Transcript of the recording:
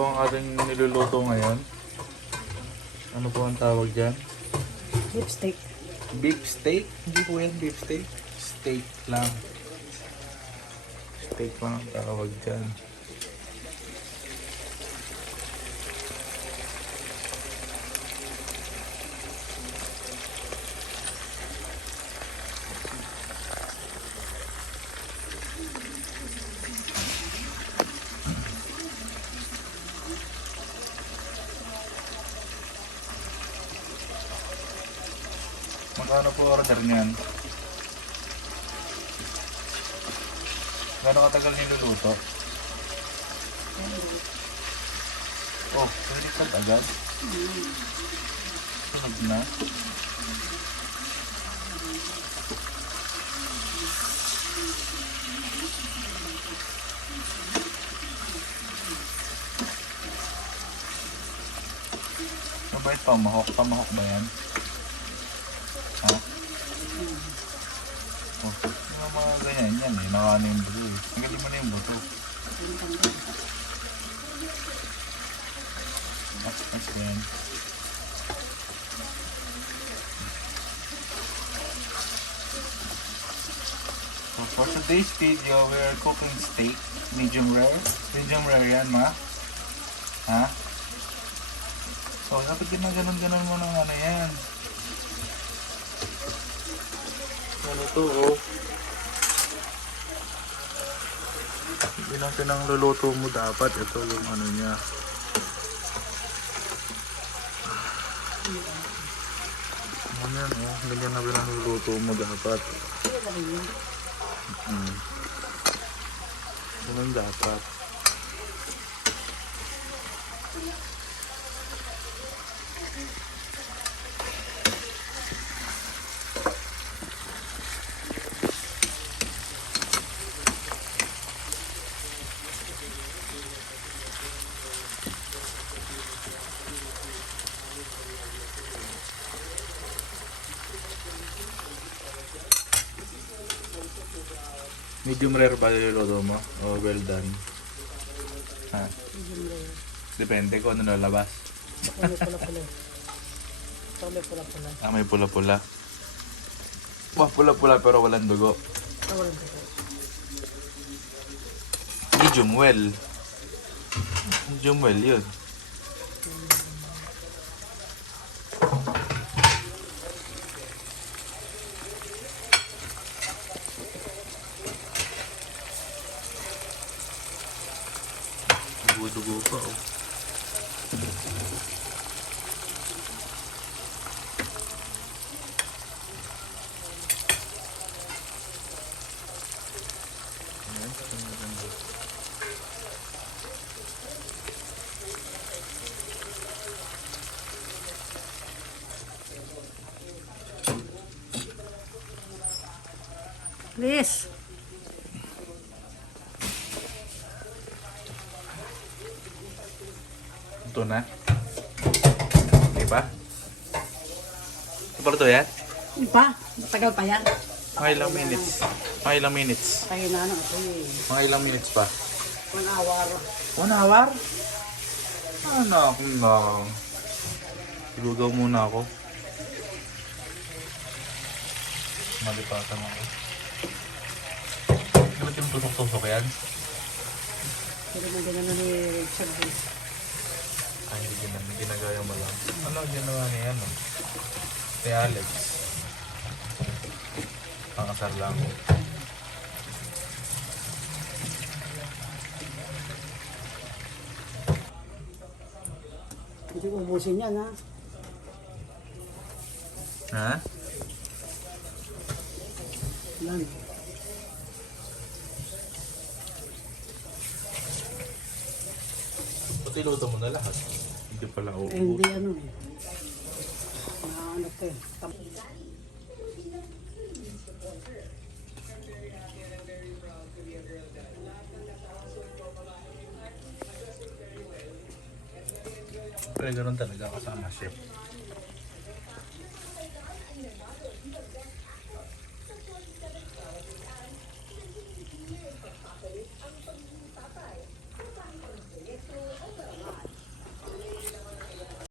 po ang ating niluluto ngayon. Ano po ang tawag dyan? Beef steak. Beef steak? Hindi po yan beef steak. Steak lang. Steak lang ang tawag dyan. Magkano po order niyan? Gano'ng katagal niluluto? Oh, baliktad agad? Sunog na? Mabait pamahok? Pamahok ba yan? Ha? Oh, yung mga ganyan yan eh. Nakaano yung buto eh. Tanggalin mo na yung buto. Mas yan. So for today's video, we're cooking steak. Medium rare. Medium rare yan, ma. Ha? So dapat ginaganon-ganon mo ng ano yan. Ano to, oh. Yun ang pinangluluto mo dapat. Ito yung ano niya. Ano yan, oh. Ganyan na pinangluluto mo dapat. Ganun dapat. Medium rare ba niluluto mo? O well done? Ha? Medium rare. Depende kung ano nalabas. May pula-pula. May pula-pula. Ah, may pula-pula. Wah, pula-pula pero walang dugo. Walang dugo. Medium well. Medium well yun. Dugo pa, oh. Please. Ito na. Okay pa? Ito pa ito yan? Iba. Matagal pa yan. Mga ilang minutes? Mga ilang minutes? Patayin na ito eh. Mga ilang minutes pa? 1 hour. 1 hour? Anak na. Ilugaw muna ako. Malipatan ako. Dapat yung tusok-tusok yan? Pero na gano'n ni Richard. Ay, hindi ginagaya mo lang. Ano ginawa niya yan? Kay Alex. Pangasar lang. Hindi ko ubusin yan ha. Ha? Yan. Pati luto mo na lahat. Hindi pala Eh, uubos. hindi ano eh. Ano ko eh. Pero ganun talaga kasama chef.